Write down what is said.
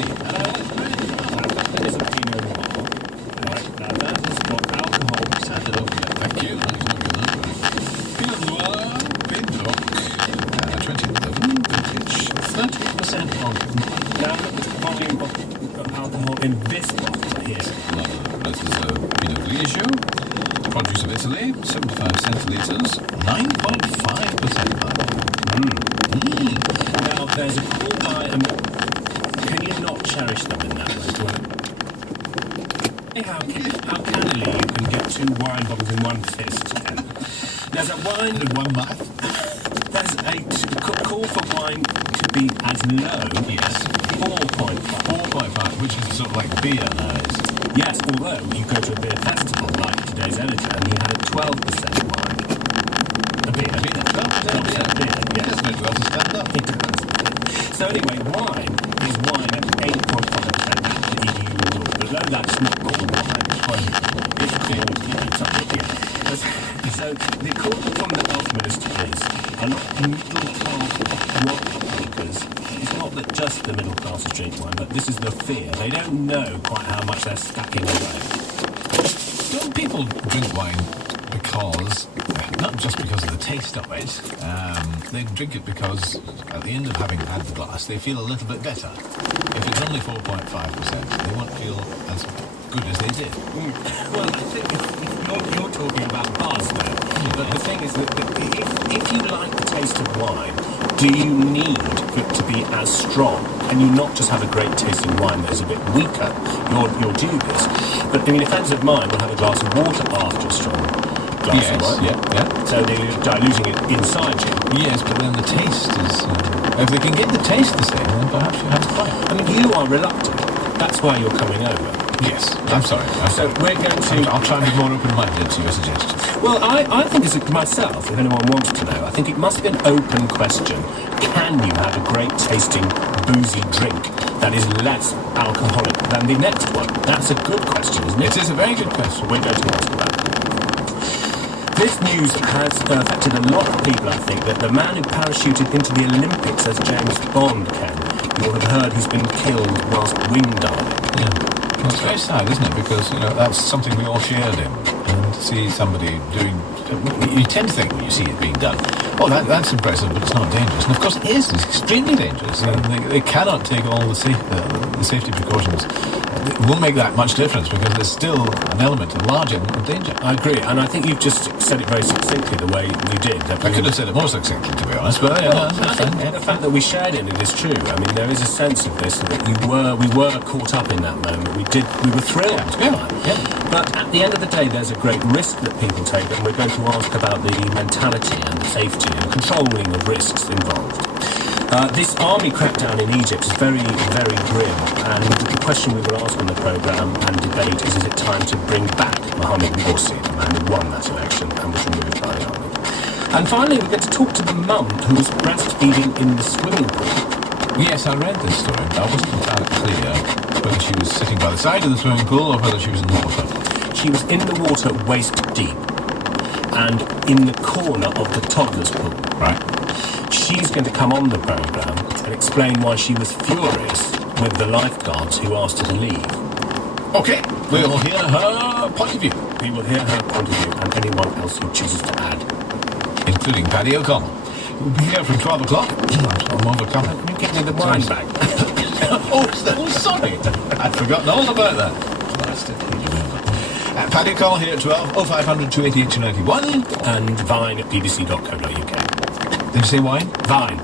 tea. That is a Pinot Noir. Right, now that has got alcohol. Stand it up here. Thank you. That's not good enough. Pinot Noir, Pinot, 2011, vintage, 30% volume. Now look at the volume of alcohol in this bottle here. This is a Pinot Grigio, produce of Italy, 75 centilitres, 9.5% alcohol. Now there's a cool guy, and can you not cherish them in that way? How cannily you can get 2 wine bottles in one fist, Ken. There's a wine... And one mouth. There's a call for wine to be as low as 4.5. 4.5, which is sort of like beer nowadays. Yes, although you go to a beer festival like today's editor and he had a 12% wine. A beer. 12% beer. Yes. It does very well to stand up. It does. So anyway, wine is wine at 8.5% after the EU rule. But no, that's not called wine. It's called beer. So the call from the health minister is a lot of middle-class wine drinkers. It's not that just the middle classes drink wine, but this is the fear. They don't know quite how much they're stacking away. Don't people drink wine because, not just because of the taste of it, they drink it because at the end of having had the glass, they feel a little bit better. If it's only 4.5%, they won't feel as good as they did. Well, I think you're talking about bars there. But the thing is that if you like the taste of wine, do you need for it to be as strong? And you not just have a great tasting wine that is a bit weaker? You're dubious. But I mean, friends of mine will have a glass of water after a strong glass of wine. Yeah. So they're diluting it inside you. Yes, but then the taste is... if they can get the taste the same, then perhaps you have to fight. I mean, you are reluctant. That's why you're coming over. Yes, I'm sorry. So we're going to... I'll try and be more open-minded to your suggestions. Well, I think as myself, if anyone wants to know, I think it must be an open question. Can you have a great tasting boozy drink that is less alcoholic than the next one? That's a good question, isn't it? It is a very good question. We're going to ask that. This news has affected a lot of people, I think, that the man who parachuted into the Olympics as James Bond can, you will have heard he's been killed whilst wing diving. Yeah. Well, it's very sad, isn't it? Because, that's something we all shared in. And to see somebody doing... You tend to think when you see it being done, oh, that's impressive, but it's not dangerous. And of course it is. It's extremely dangerous. And they cannot take all the safety precautions. It won't make that much difference because there's still an element, a large element of danger. I agree, and I think you've just said it very succinctly the way you did. I could have said it more succinctly, to be honest, but yeah, I think the fact that we shared in it is true. I mean, there is a sense of this that we were caught up in that moment. We were thrilled. Yeah. But at the end of the day, there's a great risk that people take, and we're going to ask about the mentality and safety and controlling of risks involved. This army crackdown in Egypt is very, very grim, and the question we will ask on the programme and debate is it time to bring back Mohammed Morsi, the man who won that election and was removed by the army? And finally, we're going to talk to the mum who was breastfeeding in the swimming pool. Yes, I read this story, but I wasn't entirely clear whether she was sitting by the side of the swimming pool or whether she was in the water. She was in the water waist deep and in the corner of the toddler's pool. Right. She's going to come on the programme and explain why she was furious with the lifeguards who asked her to leave. Okay, we'll hear her point of view. We will hear her point of view and anyone else who chooses to add. Including Paddy O'Connell. We'll be here from 12 o'clock. I'm overcome. Can you get me the wine back? Oh, sorry. I'd forgotten all about that. Bastard. Paddy O'Connell here at 12, 0500 288 291. And Vine at bbc.co.uk. Did you say wine? Vine.